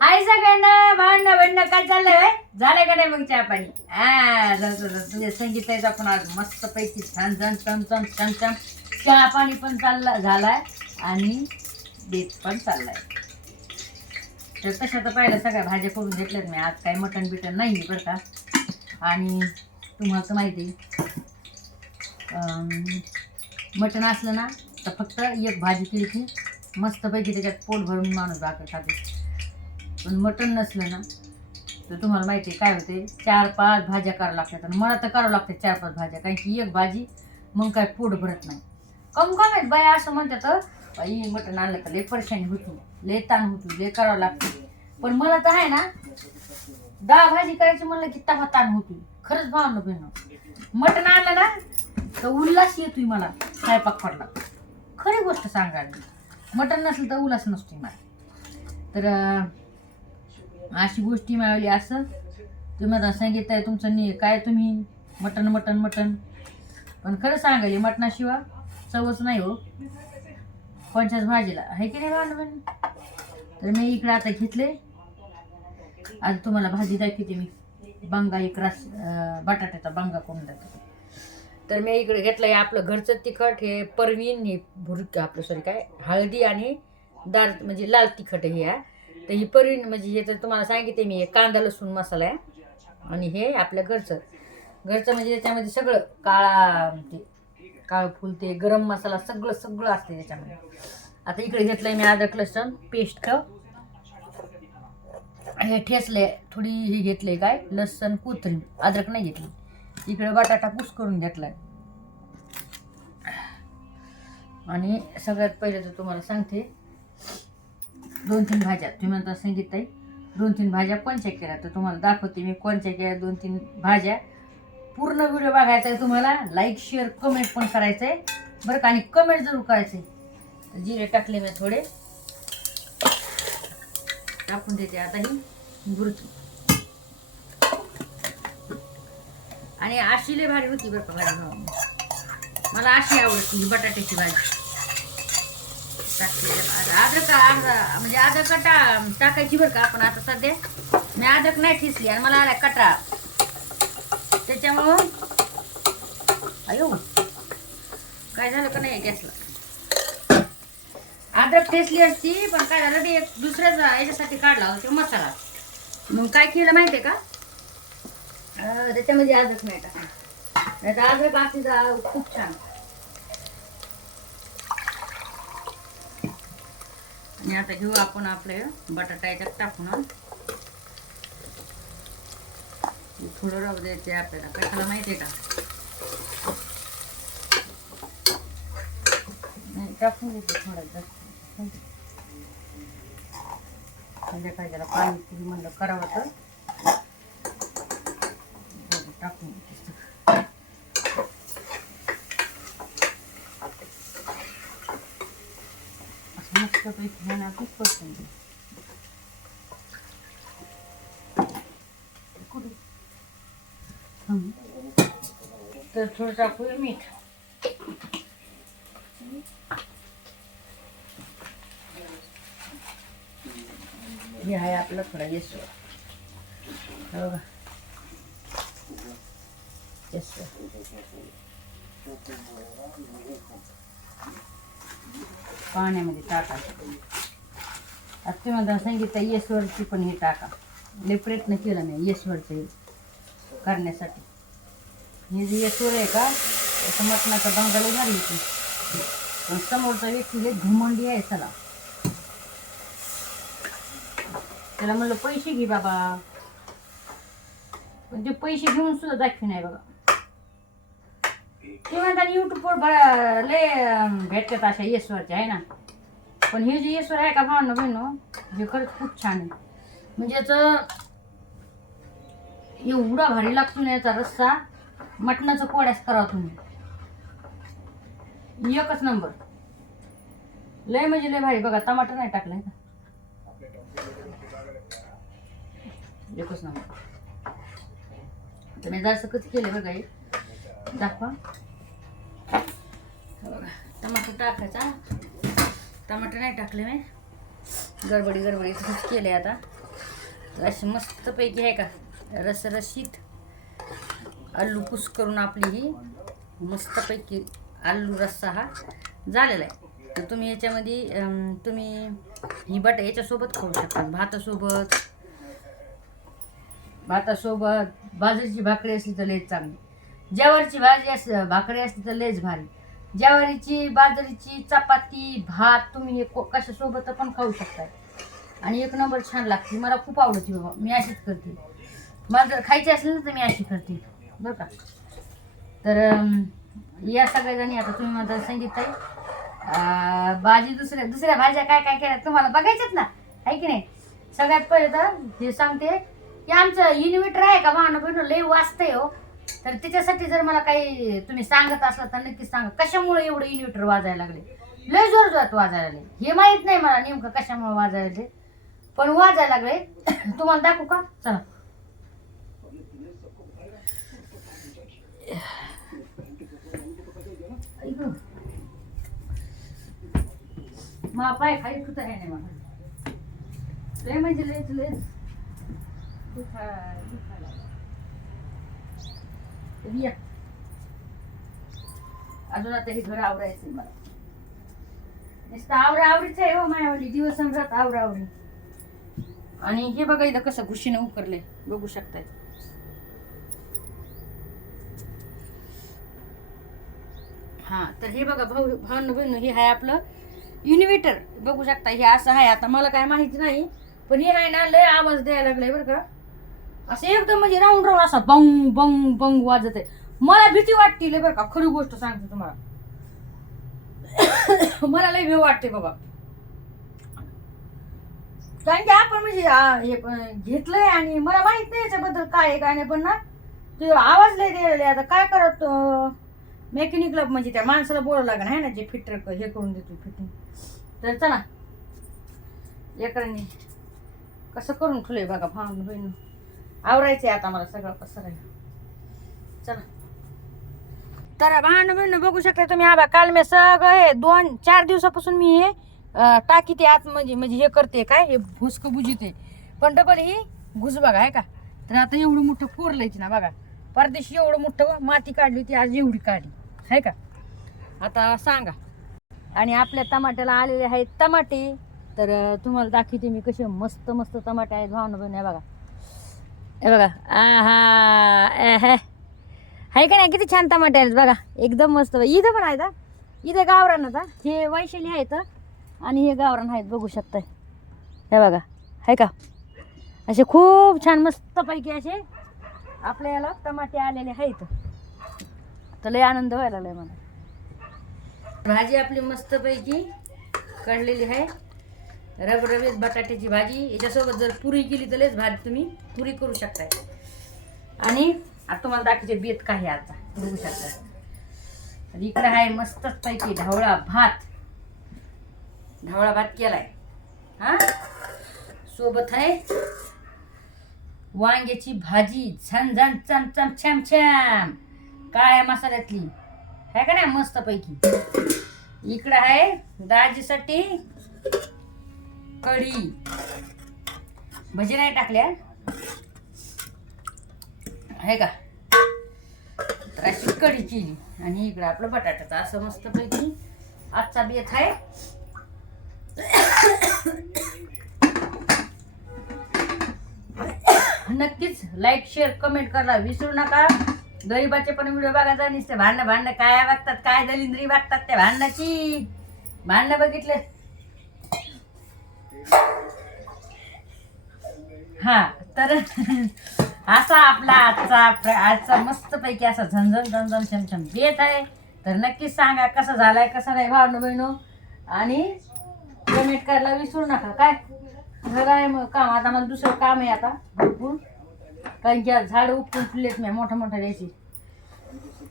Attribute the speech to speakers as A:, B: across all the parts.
A: हाय सगळ्यांना भांडणं भांडणं काय चाललंय होय? झालंय का नाही मग चहा पाणी? हा जातो जातो. संगीत आहे आपण आज मस्त पैकी छान छान चम चम छान छान. चहा पाणी पण चालला झालाय आणि बेत पण चाललाय. तर तशा तर पाहिलं सगळ्या भाज्या करून घेतल्यात मी. आज काही मटण बिटन नाही बरं का. आणि तुम्हाला तर माहिती आहे, मटण असलं ना तर फक्त एक भाजी केली की मस्तपैकी त्याच्यात पोट भरून माणूस भाकर खाते. पण मटण नसलं ना तर तुम्हाला माहिती आहे काय होते? चार पाच भाज्या करावं लागतात. आणि मला तर करावं लागतात चार पाच भाज्या कारण की एक भाजी मग काय पोट भरत नाही. कम कम आहेत बाया असं म्हणतात बाई मटण आणलं तर लय परेशानी होती लय ताण होती लय करावं लागतं. पण मला तर आहे ना दहा भाजी करायची म्हणलं की तहा ताण होती. खरंच भावना बहिण मटण आणलं ना तर उल्हास येतोय मला स्वयंपाक पडला खरी गोष्ट सांगायला. मटण नसलं तर उल्हास नसतोय मला. तर अशी गोष्टी मिळाली असं? तुम्ही आता सांगितलं आहे तुमचं नि काय तुम्ही? मटण मटण मटण. पण खरं सांगायले मटणाशिवाय चवच नाही हो. कोणच्याच भाजीला. आहे की नाही भांडण तर मी इकडे आता घेतले आज तुम्हाला भाजी दाखवते मी. बांगा एक रस बटाट्याचा बांगा करून दाखवते. तर मी इकडे घेतलं हे आपलं घरचं तिखट हे परवीन हे भुरक आपलं सॉरी काय? हळदी आणि दार म्हणजे लाल तिखट हे आहे तर ही परवीन म्हणजे हे तर तुम्हाला सांगितले मी हे कांदा लसूण मसाला आहे. आणि हे आपल्या घरचं. घरचं म्हणजे त्याच्यामध्ये सगळं काळा ते काळं फुल ते गरम मसाला सगळं सगळं असते त्याच्यामध्ये. आता इकडे घेतलंय मी अद्रक लसूण पेस्ट हे ठेचले थोडी ही घेतले काय लसूण कोथरी अद्रक नाही घेतली. इकडे बटाटा कुस करून घेतलाय. आणि सगळ्यात पहिले तर तुम्हाला सांगते दोन तीन भाज्या. तुम्ही म्हणता सांगितलं दोन तीन भाज्या कोणच्या केल्या? तर तुम्हाला दाखवते मी कोणच्या केल्या दोन तीन भाज्या. पूर्ण व्हिडिओ बघायचा आहे तुम्हाला. लाईक शेअर कमेंट पण करायचं आहे बरं का? आणि कमेंट जरूर करायचं आहे जिरे टाकले मी थोडे. टाकून देते आता ही बुरकी. आणि अशी लय भारी होती बरं का भाजी मला अशी आवडती ही बटाट्याची भाजी. टाकते. अद्रक म्हणजे अद्रक कटा टाकायची बरं का आपण आता सध्या. मी अद्रक नाही ठिसली आणि मला आला कटा त्याच्यामुळं अयो काय झालं का नाही गॅसला? अद्रक ठेसली असती पण काय झालं ते एक दुसऱ्याच याच्यासाठी काढला होता मसाला. मग काय केलं माहितीये का? त्याच्यामध्ये अद्रक नाही टाकलं. नाही तर अद्रक असती खूप छान. आणि आता घेऊ आपण आपले बटाटा याच्यात टाकून हं. थोडं रव द्यायचे आपल्याला कशाला माहिती आहे का नाही, टाकून देते थोडं जास्त संध्याकाळी त्याला पाणी म्हणलं करावं तर टाकून देते. असं मस्तपैकी ह्यानं तर थोडं टाकूया मीठ. हे आहे आपलं थोडा येसो. हो बघा येसो. पाण्यामध्ये टाका. आता तुम्हाला सांगितलं येसवरची पण हे टाका. लय प्रयत्न केला मी येसवरचं हे करण्यासाठी. हे जे येसवर आहे का त्याचं मटणाचा बंगाला झाली ती पण समोरचा व्यक्ती लय घुमंडी आहे चला त्याला म्हणलं पैसे घे बाबा. पण ते पैसे घेऊन सुद्धा दाखवी नाही बघा. किंवा म्हणतात युट्यूबवर बरं लय अं, भेटतात अशा येसवरच्या आहे ना? पण हे जे येसवर आहे का भावना बहिणो हे खरंच खूप छान आहे. म्हणजे याचं एवढा भारी लागतो ना याचा रस्सा मटणाचं पोळ्यास करा तुम्ही. एकच नंबर. लय म्हणजे लय भारी बघा टमाटर नाही टाकलाय का? एकच नंबर. तर मी जरासं कसं केलं बघा हे? दाखवा. बघा टमाटर टाकायचा. टमाटर नाही टाकले मी. गडबडी गडबडी तसंच केले आता. अशी मस्तपैकी आहे का रसरशीत आलू कुस करून आपली ही मस्तपैकी आलू रस्सा हा झालेला आहे. तर तुम्ही याच्यामध्ये तुम्ही ही बट याच्यासोबत खाऊ शकता. भातासोबत भातासोबत बाजरीची भाकरी असली तर लयच चांगली. जेवारची भाजी अस भाकरी असली तर लयच भारी. ज्वारीची बाजरीची चपाती भात तुम्ही हे को- कशासोबत पण खाऊ शकताय. आणि एक नंबर छान लागते. मला खूप आवडते बाबा. मी अशीच करते. मला जर खायची असेल ना तर मी अशी करते. बरं का? तर या सगळ्याजणी आता तुम्ही मला सांगितलंय. भाजी दुसऱ्या दुसऱ्या भाज्या काय काय केल्या तुम्हाला बघायच्यात ना? आहे की नाही? सगळ्यात पहिले तर हे सांगते. की आमचं इन्व्हर्टर आहे का मानव बहिण लय वाचतंय हो. तर त्याच्यासाठी जर मला काही तुम्ही सांगत असला तर नक्कीच सांगा. कशामुळे एवढं इन्व्हर्टर वाजायला लागले? लय जोर जोरात वाजायला लागले. हे माहीत नाही मला नेमकं कशामुळे वाजायला लागले. पण वाजायला लागले. तुम्हाला दाखवू का? चला. ऐक. पाय खाली कुठं आहे नाही मला लय म्हणजे लयच लयच. या. अजून आता हे घर आवरायचं मला. नुसतं आवरा आवरीच आहे हो मायावली दिवस रात आवरा आवरी आणि हे बघा इथं कसं घुशीनं उकरले बघू शकताय. हा तर हे बघा भाऊ भाऊ बहिणू हे आहे आपलं इन्व्हर्टर बघू शकता हे असं आहे. आता मला काय माहिती नाही पण हे आहे ना लय आवाज द्यायला लागलाय बरं का. असं एकदम म्हणजे राऊंड राऊंड असा बंग बंग बंग वाजत आहे. मला भीती वाटते लय बरं का. खरी गोष्ट सांगते तुम्हाला. मला लय भीव वाटते बाबा. कारण की आपण म्हणजे हे घेतलंय आणि मला माहीत नाही याच्याबद्दल काय आहे काय नाही. पण ना ते आवाज लय द्यायला आता काय करत मेकॅनिकला म्हणजे त्या माणसाला बोलावं लागेल आहे ना जे फिटर हे करून देतो फिटिंग तर चला. एकरांनी कसं करून ठेवलंय बघा भावनं बहिण. आवरायचंय आता मला सगळं कसं चला. तर भावनं बहिण बघू शकता तुम्ही. हा बा काल मी सगळं हे दोन चार दिवसापासून मी हे टाकी ते आत म्हणजे म्हणजे हे करते काय हे भुसकं बुजिते पण डबल ही घुस बघा आहे का? तर आता एवढं मोठं फोरलायची ना बघा. परदेशी एवढं मोठं माती काढली होती आज एवढी काढली. आहे का? आता सांगा. आणि आपल्या टमाट्याला आलेले आहेत टमाटे. तर तुम्हाला दाखवते मी कसे मस्त मस्त टमाटे आहेत. भावना बहिणी बघा. हे बघा. आहा आहे का नाही? किती छान टमाटे आहेत बघा. एकदम मस्त. इथं पण आहेत इथं गावरान आता हे. वैशाली आहेत आणि हे गावरान आहेत बघू शकताय. हे बघा. आहे का? असे खूप छान मस्तपैकी असे आपल्या याला टमाटे आलेले आहेत. तर लय आनंद व्हायला लागलाय मला. भाजी आपली मस्तपैकी काढलेली आहे. रबरबीत बटाट्याची भाजी. याच्यासोबत जर पुरी केली तर लयच भाजी तुम्ही पुरी करू शकताय. आणि आता तुम्हाला दाखवते बेत काय आहे आता. बघू शकता. इकडं इकडे आहे मस्तच पैकी ढवळा भात. ढवळा भात केलाय. हा? सोबत आहे वांग्याची भाजी. झणझण चमचम छाम छाम काळ्या मसाल्यातली. आहे का नाही? मस्त पैकी इकडं आहे दाजीसाठी कढी. भजी नाही टाकल्या. आहे का? तर अशी कढी आणि इकडं आपलं बटाट्याचं असं मस्त पैकी आजचा बेत आहे. नक्कीच लाईक शेअर कमेंट करा विसरू नका. गरीबाचे पण व्हिडिओ बघायचा नुसते भांडणं भांडणं काय वागतात काय दलिंद्री वागतात त्या भांडणाची. भांडणं बघितले. हा तर असा आपला आजचा आजचा मस्तपैकी असा झणझण झणझण छमछम येत आहे. तर नक्कीच सांगा कसं झालाय कसं नाही भावनो बहिणू? आणि पेमेंट करायला विसरू नका. काय? झालं आहे मग काम. आता मला दुसरं काम आहे आता भरपूर. कारण की झाडं उपटून फुललेत मी मोठ्या मोठ्या द्यायची.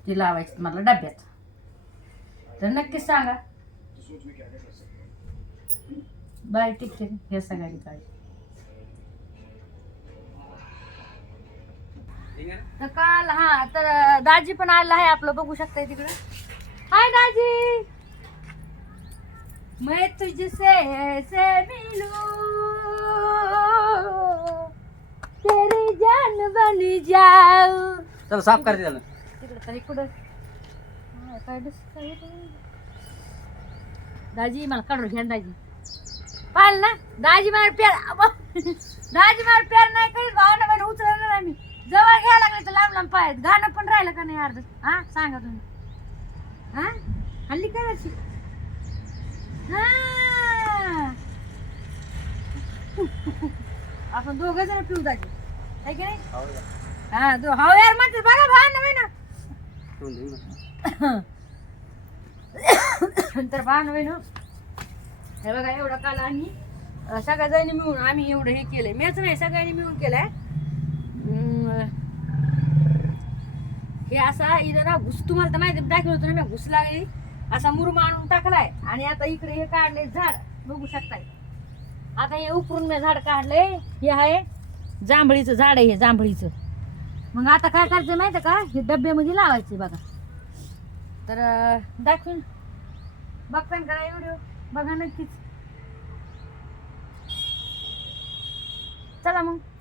A: ती लावायची मला डब्यात. तर नक्कीच सांगा. बाय टेक केअर हे सगळ्यांनी काळजी तर काल हा तर दाजी पण आलं आहे आपलं बघू शकताय तिकडे. हाय दाजी! मैं तुझसे ऐसे मिलूं। जाऊ।
B: चला साफ करते त्याला
A: तिकडे तरी कुठं हा, काय दिसत? दाजी मला काढून घ्या ना दाजी. पाहिलं ना? दाजी मार प्यार अबा. दाजी मार प्यार नाही करीत भावना म्हणजे उचलणार नाही मी. जवळ घ्यायला लागले तर लांब लांब पायत. गाणं पण राहिलं का नाही अर्ध? हा? सांगा तुम्ही. हा? हल्ली करायची हा. आपण दोघं जण पिऊ दाजी. आहे की नाही? हा दो हो यार म्हणते बघा भावना ना.
B: ठेवून देऊ ना.
A: हे बघा एवढं काल आम्ही सगळ्या जणी मिळून आम्ही एवढं हे केलंय. मीच नाही सगळ्यांनी मिळून केलंय. हे असा इथं ना घुस तुम्हाला तर माहिती दाखवलं होतं ना मी घुस लागली. असा मुरुम आणून टाकलाय. आणि आता इकडे हे काढले झाड. बघू शकताय. आता हे उपरून मी झाड काढले हे आहे जांभळीचं झाड आहे हे जांभळीचं. मग आता काय करायचं माहिती का? हे डब्यामध्ये लावायचे बघा. तर दाखवून. बघता का व्हिडिओ? बघा नक्कीच. चला मग.